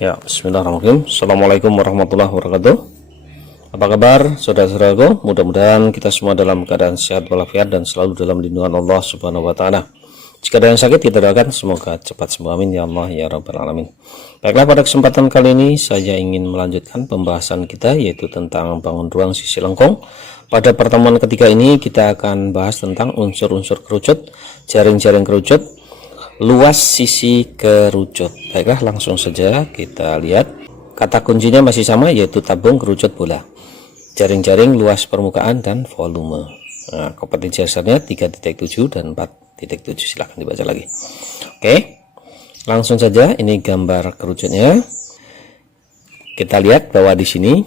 Ya, bismillahirrahmanirrahim. Assalamualaikum warahmatullahi wabarakatuh. Apa kabar saudara-saudaraku? Mudah-mudahan kita semua dalam keadaan sehat walafiat dan selalu dalam lindungan Allah Subhanahu wa taala. Jika ada yang sakit, kita doakan semoga cepat sembuh, amin ya Allah ya rabbal alamin. Baiklah, pada kesempatan kali ini saya ingin melanjutkan pembahasan kita, yaitu tentang bangun ruang sisi lengkung. Pada pertemuan ketiga ini kita akan bahas tentang unsur-unsur kerucut, jaring-jaring kerucut, luas sisi kerucut. Baiklah, langsung saja kita lihat. Kata kuncinya masih sama, yaitu tabung kerucut bola, jaring-jaring, luas permukaan, dan volume. Nah, kompetensi dasarnya 3.7 dan 4.7. silahkan dibaca lagi. Oke, langsung saja. Ini gambar kerucutnya. Kita lihat bahwa di sini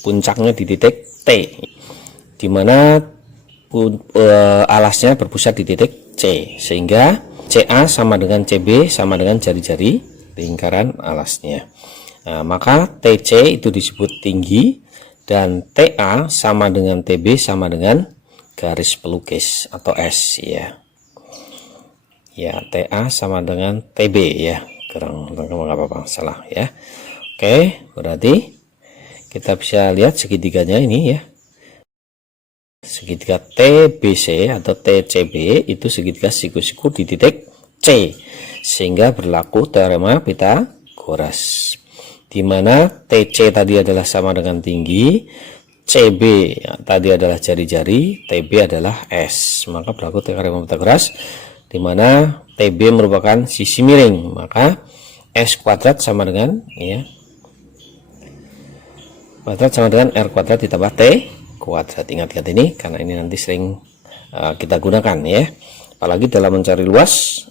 puncaknya di titik T, di mana alasnya berpusat di titik C, sehingga CA sama dengan CB sama dengan jari-jari lingkaran alasnya. Nah, maka TC itu disebut tinggi, dan TA sama dengan TB sama dengan garis pelukis atau S ya. Ya, TA sama dengan TB ya. Kurang nggak apa-apa, salah ya. Oke, berarti kita bisa lihat segitiganya ini ya. Segitiga TBC atau TCB itu segitiga siku-siku di titik C, sehingga berlaku teorema Pythagoras, di mana TC tadi adalah sama dengan tinggi, CB ya, tadi adalah jari-jari, TB adalah S, maka berlaku teorema Pythagoras, di mana TB merupakan sisi miring, maka S kuadrat sama dengan ya, kuadrat sama dengan R kuadrat ditambah T kuadrat. Ingat-ingat ini karena ini nanti sering kita gunakan ya, apalagi dalam mencari luas.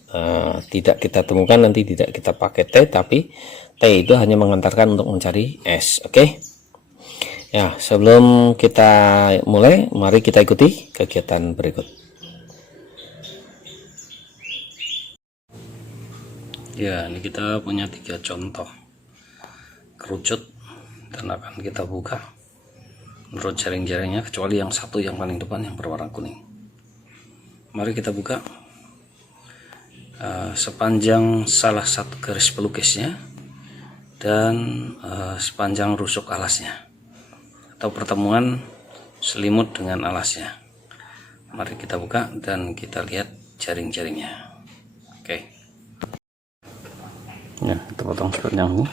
Tidak kita temukan, nanti tidak kita pakai T, tapi T itu hanya mengantarkan untuk mencari S. Oke ya, sebelum kita mulai, mari kita ikuti kegiatan berikut. Ya, ini kita punya 3 contoh kerucut dan akan kita buka menurut jaring-jaringnya, kecuali yang satu yang paling depan yang berwarna kuning. Mari kita buka. Sepanjang salah satu garis pelukisnya dan sepanjang rusuk alasnya atau pertemuan selimut dengan alasnya. Mari kita buka dan kita lihat jaring-jaringnya. Oke. Ya, kita potong sepanjang ini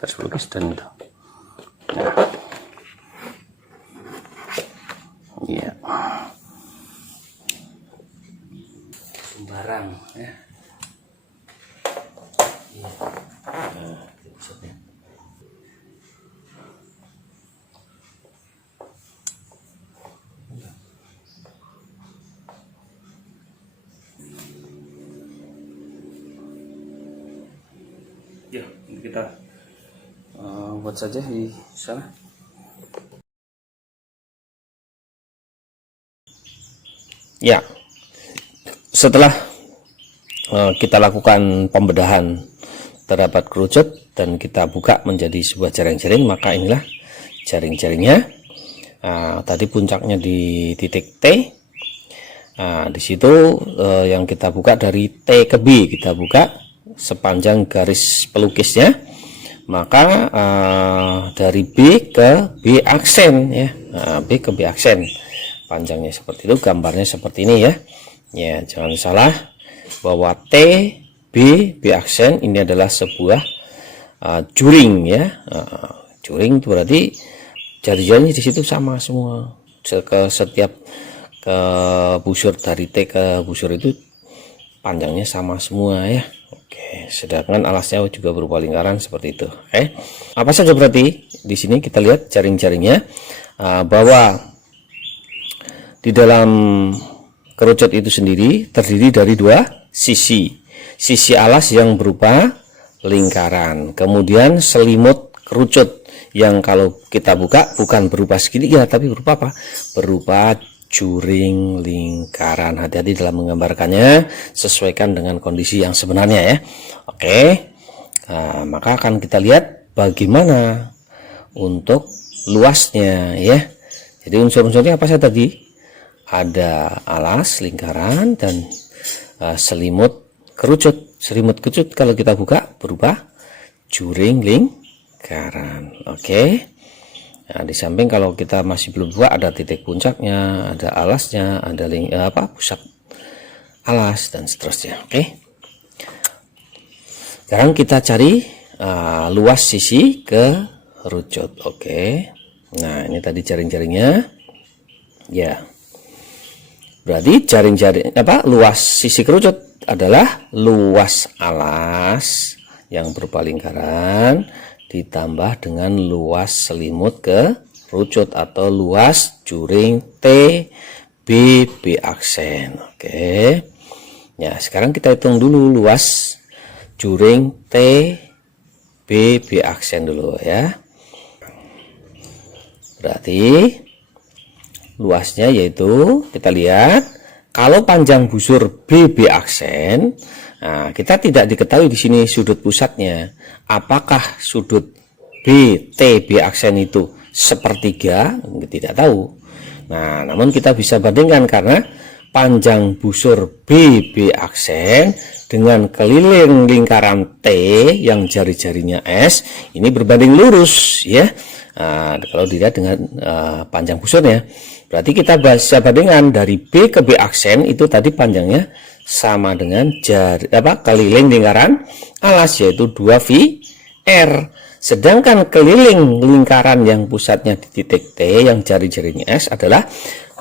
garis pelukis dan itu. Ya. Sembarang ya. Ya, ini kita buat saja di sana. Ya, setelah kita lakukan pembedahan terdapat kerucut dan kita buka menjadi sebuah jaring-jaring, maka inilah jaring-jaringnya. Tadi puncaknya di titik T. Di situ yang kita buka dari T ke B, kita buka sepanjang garis pelukisnya, maka dari B ke B aksen ya. B ke B aksen panjangnya seperti itu, gambarnya seperti ini ya. Ya, jangan salah bahwa T, B, B aksen ini adalah sebuah juring ya. Juring itu berarti jari-jarinya di situ sama semua. Setiap ke busur dari T ke busur itu panjangnya sama semua ya. Oke, sedangkan alasnya juga berupa lingkaran seperti itu. Oke. Apa saja berarti di sini kita lihat jaring-jaringnya, bahwa di dalam kerucut itu sendiri terdiri dari 2 sisi. Sisi alas yang berupa lingkaran, kemudian selimut kerucut yang kalau kita buka bukan berupa segitiga tapi berupa apa? Berupa juring lingkaran. Hati-hati dalam menggambarkannya, sesuaikan dengan kondisi yang sebenarnya ya. Oke. Maka akan kita lihat bagaimana untuk luasnya ya. Jadi unsur-unsurnya apa saja tadi? Ada alas, lingkaran, dan selimut kerucut. Selimut kerucut kalau kita buka berupa juring lingkaran. Oke. Nah, di samping kalau kita masih belum buat, ada titik puncaknya, ada alasnya, ada pusat alas dan seterusnya. Oke. Sekarang kita cari luas sisi kerucut. Oke. Nah, ini tadi jaring-jaringnya. Ya. Berarti jaring-jaring luas sisi kerucut adalah luas alas yang berupa lingkaran ditambah dengan luas selimut kerucut atau luas juring T B B aksen. Oke. Ya, sekarang kita hitung dulu luas juring T B B aksen dulu ya. Berarti luasnya yaitu kita lihat kalau panjang busur BB aksen, nah, kita tidak diketahui di sini sudut pusatnya. Apakah sudut BTB aksen itu sepertiga? Tidak tahu. Nah, namun kita bisa bandingkan karena panjang busur BB aksen dengan keliling lingkaran T yang jari-jarinya S ini berbanding lurus ya. Nah, kalau dilihat dengan panjang busurnya, berarti kita bisa bandingkan dari B ke B aksen itu tadi panjangnya sama dengan keliling lingkaran alas yaitu 2VR. Sedangkan keliling lingkaran yang pusatnya di titik T yang jari-jarinya S adalah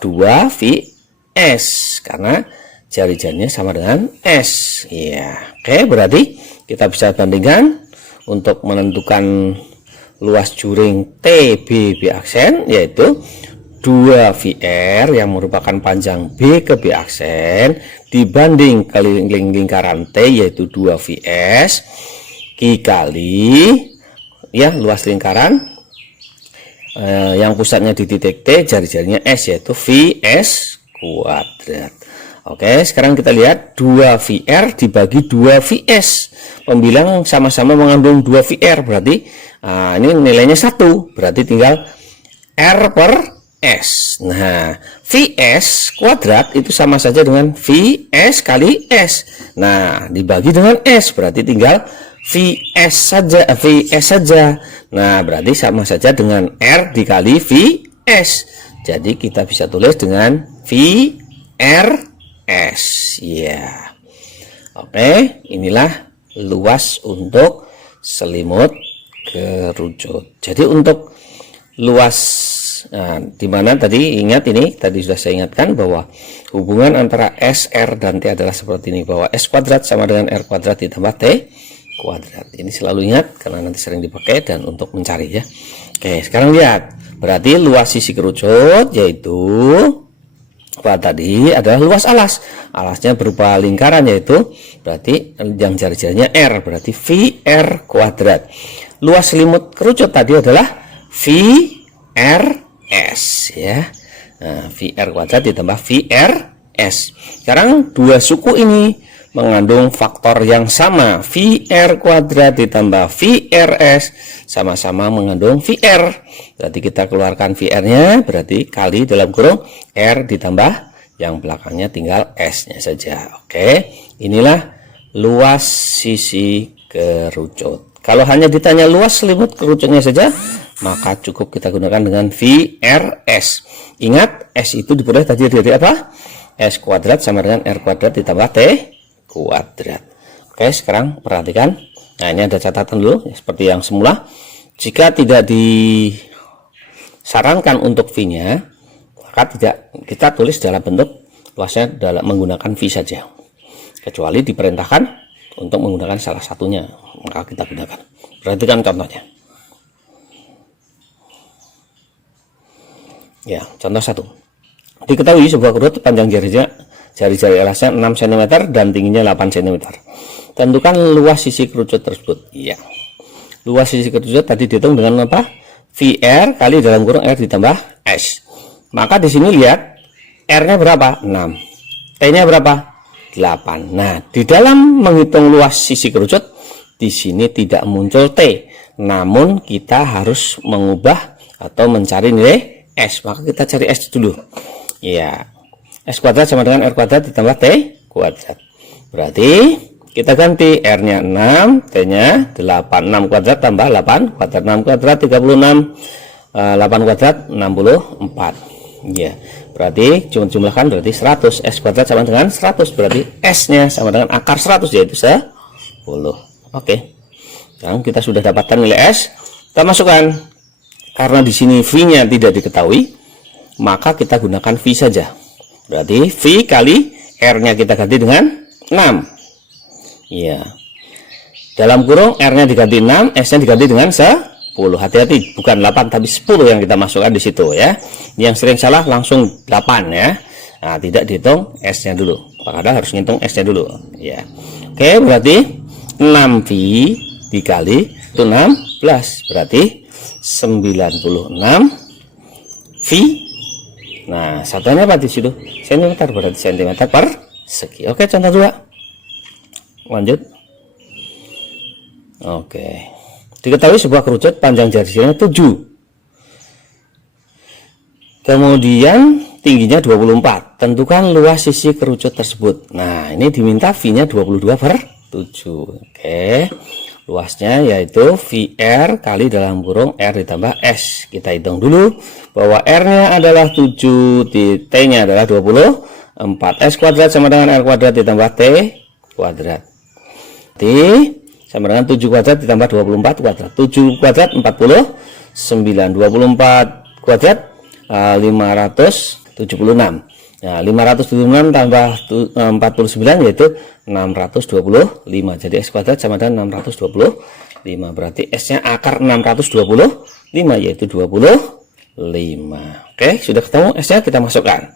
2VS karena jari-jarinya sama dengan S. Ya, oke, berarti kita bisa bandingkan untuk menentukan luas juring TBB aksen yaitu 2VR yang merupakan panjang B ke B aksen dibanding keliling lingkaran T yaitu 2VS dikali ya luas lingkaran yang pusatnya di titik T jari-jarinya S yaitu VS kuadrat. Oke, sekarang kita lihat 2VR dibagi 2VS. Pembilang sama-sama mengandung 2VR berarti ini nilainya 1, berarti tinggal R per S. Nah, VS kuadrat itu sama saja dengan VS kali S. Nah, dibagi dengan S berarti tinggal VS saja. Nah, berarti sama saja dengan R dikali VS. Jadi kita bisa tulis dengan VRS. Ya. Oke, inilah luas untuk selimut kerucut. Jadi untuk luas dimana tadi ingat ini tadi sudah saya ingatkan bahwa hubungan antara S, R dan T adalah seperti ini, bahwa S kuadrat sama dengan R kuadrat ditambah T kuadrat. Ini selalu ingat karena nanti sering dipakai dan untuk mencari ya. Oke, sekarang lihat, berarti luas sisi kerucut yaitu apa tadi adalah luas alas. Alasnya berupa lingkaran yaitu berarti yang jari-jarinya R berarti VR kuadrat. Luas selimut kerucut tadi adalah VRS ya. Nah, VR kuadrat ditambah VRS. Sekarang dua suku ini mengandung faktor yang sama, VR kuadrat ditambah VRS sama-sama mengandung VR. Berarti kita keluarkan VR-nya, berarti kali dalam kurung R ditambah yang belakangnya tinggal S-nya saja. Oke, inilah luas sisi kerucut. Kalau hanya ditanya luas selimut kerucutnya saja, maka cukup kita gunakan dengan VRS. Ingat, S itu diperoleh tadi dari apa? S kuadrat sama dengan R kuadrat ditambah T kuadrat. Oke, sekarang perhatikan. Nah, ini ada catatan dulu ya, seperti yang semula. Jika tidak disarankan untuk V-nya, maka tidak kita tulis dalam bentuk luasnya menggunakan V saja. Kecuali diperintahkan untuk menggunakan salah satunya, maka kita gunakan. Perhatikan contohnya. Ya, contoh 1. Diketahui sebuah kerut panjang jari-jari alasnya 6 cm dan tingginya 8 cm. Tentukan luas sisi kerucut tersebut. Iya. Luas sisi kerucut tadi dihitung dengan apa? VR kali dalam kurung R ditambah S. Maka di sini lihat R-nya berapa? 6. T-nya berapa? 8. Nah, di dalam menghitung luas sisi kerucut di sini tidak muncul T. Namun kita harus mengubah atau mencari nilai S. Maka kita cari S dulu. Ya. S kuadrat sama dengan R kuadrat ditambah T kuadrat. Berarti kita ganti R-nya 6, T-nya 8. 6 kuadrat tambah 8 kuadrat. 6 kuadrat 36, 8 kuadrat 64. Ya, berarti jumlahkan berarti 100. S kuadrat sama dengan 100, berarti S-nya sama dengan akar 100, yaitu 10. Oke. Sekarang kita sudah dapatkan nilai S. Kita masukkan. Karena di sini V-nya tidak diketahui, maka kita gunakan V saja. Berarti V kali R-nya kita ganti dengan 6. Ya. Dalam kurung R-nya diganti 6, S-nya diganti dengan 10. Hati-hati, bukan 8 tapi 10 yang kita masukkan di situ ya. Yang sering salah langsung 8 ya. Nah, tidak dihitung S-nya dulu. Padahal harus ngitung S-nya dulu ya. Oke, berarti 6V dikali itu 16, berarti 96 V. Nah, satuannya apa di situ? Sentimeter, berarti sentimeter per segi. Oke, contoh 2. Lanjut. Oke. Diketahui sebuah kerucut panjang jari-jarinya 7. Kemudian tingginya 24. Tentukan luas sisi kerucut tersebut. Nah, ini diminta V-nya 22/7. Oke. Luasnya yaitu VR kali dalam kurung R ditambah S. Kita hitung dulu bahwa R-nya adalah 7, T-nya adalah 24. S kuadrat sama dengan R kuadrat ditambah T kuadrat. Sama dengan 7 kuadrat ditambah 24 kuadrat. 7 kuadrat 40, 9, 24 kuadrat 576. Nah, 576 tambah 49 yaitu 625. Jadi S kuadrat sama dengan 625. Berarti S-nya akar 625 yaitu 25. Oke, sudah ketemu S-nya, kita masukkan.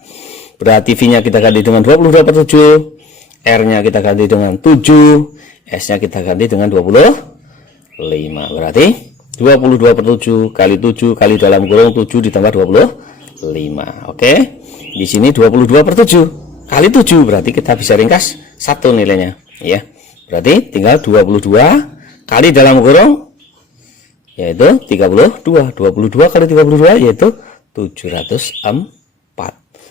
Berarti V-nya kita ganti dengan 22/7, R-nya kita ganti dengan 7, S-nya kita ganti dengan 25. Berarti 22/7 kali 7 kali dalam kurung 7 ditambah 25. Oke. Di sini 22/7 kali 7, berarti kita bisa ringkas satu nilainya ya. Berarti tinggal 22 kali dalam kurung yaitu 32. 22 kali 32 yaitu 704.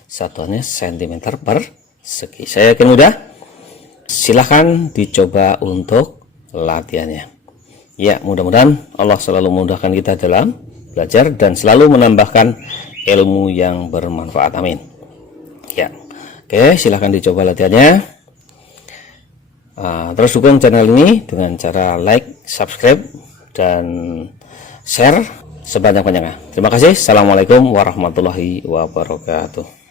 Satuannya sentimeter per segi. Saya yakin mudah. Silahkan dicoba untuk latihannya ya. Mudah-mudahan Allah selalu memudahkan kita dalam belajar dan selalu menambahkan ilmu yang bermanfaat, amin ya. Oke, silahkan dicoba latihannya. Terus dukung channel ini dengan cara like, subscribe, dan share sebanyak-banyaknya. Terima kasih. Assalamualaikum warahmatullahi wabarakatuh.